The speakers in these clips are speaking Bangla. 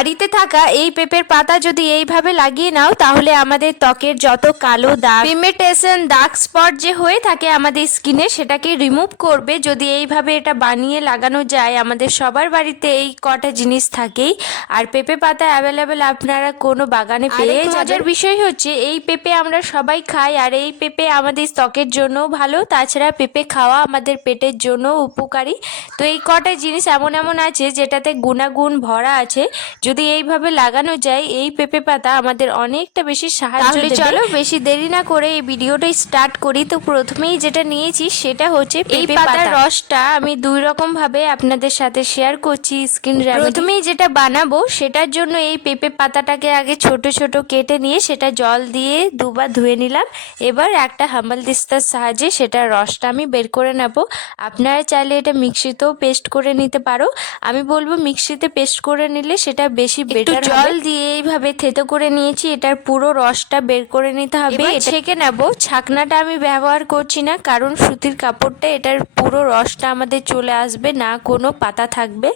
বাড়িতে থাকা এই পেঁপের পাতা যদি এইভাবে লাগিয়ে নাও তাহলে আমাদের ত্বকের যত কালো দাগ পিগমেন্টেশন দাগ স্পট যে হয়ে থাকে আমাদের স্কিনে সেটাকে রিমুভ করবে। যদি এইভাবে এটা বানিয়ে লাগানো যায় আমাদের সবার বাড়িতে এই কটা জিনিস থাকেই। আর পেঁপে পাতা অ্যাভেলেবেল আপনারা কোনো বাগানে পেয়ে মজার বিষয় হচ্ছে এই পেঁপে আমরা সবাই খাই আর এই পেঁপে আমাদের ত্বকের জন্যও ভালো। তাছাড়া পেঁপে খাওয়া আমাদের পেটের জন্য উপকারী। তো এই কটা জিনিস এমন এমন আছে যেটাতে গুণাগুণ ভরা আছে। যদি এইভাবে লাগানো যায় এই পেঁপে পাতা আমাদের অনেকটা বেশি সাহায্য তাহলে চলো বেশি দেরি না করে এই ভিডিওটা স্টার্ট করি। তো প্রথমেই যেটা নিয়েছি সেটা হচ্ছে এই পেঁপে পাতার রসটা আমি দুই রকম ভাবে আপনাদের সাথে শেয়ার করছি স্কিন প্রথমেই যেটা বানাবো সেটার জন্য এই পেঁপে পাতাটাকে আগে ছোট ছোট কেটে নিয়ে সেটা জল দিয়ে দুবার ধুয়ে নিলাম। এবার একটা হাম্বাল দিস্তার সাহায্যে সেটার রসটা আমি বের করে নেব। আপনারা চাইলে এটা মিক্সিতেও পেস্ট করে নিতে পারো। আমি বলব মিক্সিতে পেস্ট করে নিলে সেটা বেশি বেটার জল দিয়ে এইভাবে থেতো করে নিয়েছি এটার পুরো রসটা বের করে নিতে হবে। ছেঁকে নেব। ছাকনাটা আমি ব্যবহার করছি না কারণ সুতির কাপড়টা এটার পুরো রসটা আমাদের চলে আসবে না কোনো পাতা থাকবে।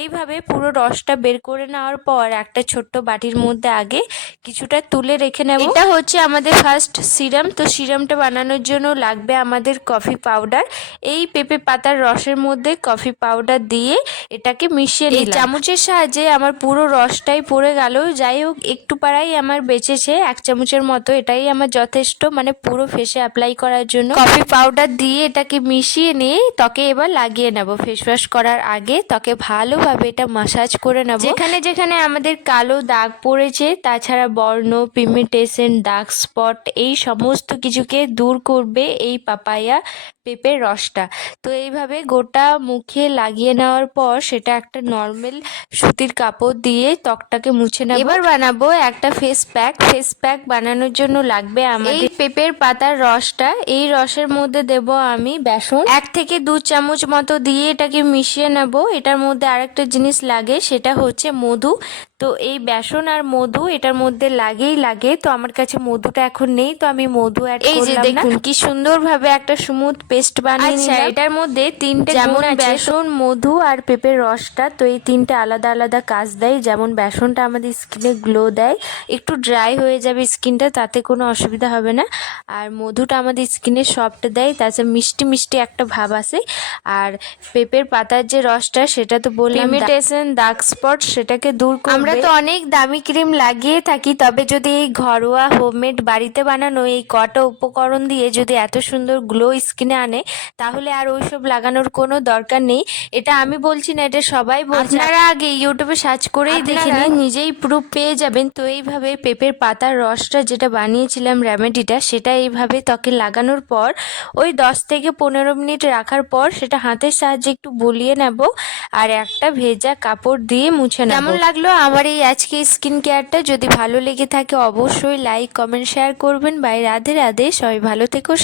এইভাবে পুরো রসটা বের করে নেওয়ার পর একটা ছোট্ট বাটির মধ্যে আগে কিছুটা তুলে রেখে নেব। এটা হচ্ছে আমাদের ফার্স্ট সিরাম তো সিরামটা বানানোর জন্য লাগবে আমাদের কফি পাউডার এই পেঁপে পাতার রসের মধ্যে কফি পাউডার দিয়ে এটাকে মিশিয়ে নিই চামচের সাহায্যে আমার পুরো রসটাই পড়ে গেল। যাই হোক, একটু পাড়াই আমার বেঁচেছে, এক চামচের মতো। এটাই আমার যথেষ্ট মানে পুরো ফেসে অ্যাপ্লাই করার জন্য। কফি পাউডার দিয়ে এটাকে মিশিয়ে নিয়ে ত্বকে এবার লাগিয়ে নেব। ফেস ওয়াশ করার আগে ত্বকে ভালোভাবে এটা মাসাজ করে নেব। যেখানে যেখানে আমাদের কালো দাগ পড়েছে, তাছাড়া বর্ণ পিগমেন্টেশন দাগ স্পট এই সমস্ত কিছুকে দূর করবে এই পাপায়া পেঁপের রসটা। তো এইভাবে গোটা মুখে লাগিয়ে নেওয়ার পর সেটা একটা নর্মাল সুতির কাপড় দিয়ে ত্বকটাকে মুছে নেব। এবার বানাবো একটা ফেস প্যাক ফেস প্যাক বানানোর জন্য লাগবে আমাদের এই পেঁপের পাতার রসটা। এই রসের মধ্যে দেব আমি বেসন। এক থেকে দু চামচ মতো দিয়ে এটাকে মিশিয়ে নেব। এটার মধ্যে আরেকটা জিনিস লাগে সেটা হচ্ছে মধু। তো এই বেসন আর মধু এটার মধ্যে লাগেই লাগে তো আমার কাছে মধুটা এখন নেই তো আমি মধু অ্যাড এই যে দেখুন কি সুন্দরভাবে একটা স্মুথ পেস্ট বানিয়ে আচ্ছা, নিলাম। এটার মধ্যে তিনটে যেমন বেসন মধু আর পেঁপের রসটা তো এই তিনটে আলাদা আলাদা কাজ দেয়। যেমন বেসনটা আমাদের স্কিনে গ্লো দেয়। একটু ড্রাই হয়ে যাবে স্কিনটা তাতে কোনো অসুবিধা হবে না। আর মধুটা আমাদের স্কিনে সফট দেয় তাছাড়া মিষ্টি মিষ্টি একটা ভাব আসে আর পেঁপের পাতার যে রসটা সেটা তো বললাম পিগমেন্টেশন দাগ স্পট সেটাকে দূর করবে আমরা তো অনেক দামি ক্রিম লাগিয়ে থাকি তবে যদি এই ঘরোয়া হোমমেড বাড়িতে বানানো এই কটা উপকরণ দিয়ে যদি এত সুন্দর গ্লো স্কিনে আনে তাহলে আর ওইসব লাগানোর কোনো দরকার নেই। এটা আমি বলছি না এটা সবাই বলছে। আপনারা আগে ইউটিউবে সার্চ করেই দেখে নিন নিজেই প্রুফ পেয়ে যাবেন। তো এইভাবে পেঁপের পাতার রসটা যেটা বানিয়েছিলাম রেমেডিটা সেটা এইভাবে ত্বকে লাগানোর পর ওই দশ থেকে পনেরো মিনিট রাখার পর সেটা হাতের সাহায্যে একটু বুলিয়ে নেব আর একটা ভেজা কাপড় দিয়ে মুছে নেব। কেমন লাগল আমার এই আজকে স্কিন কেয়ারটা যদি ভালো লেগে থাকে, অবশ্যই লাইক কমেন্ট শেয়ার করবেন। বাই, রাধে রাধে। সবাই ভালো থেকো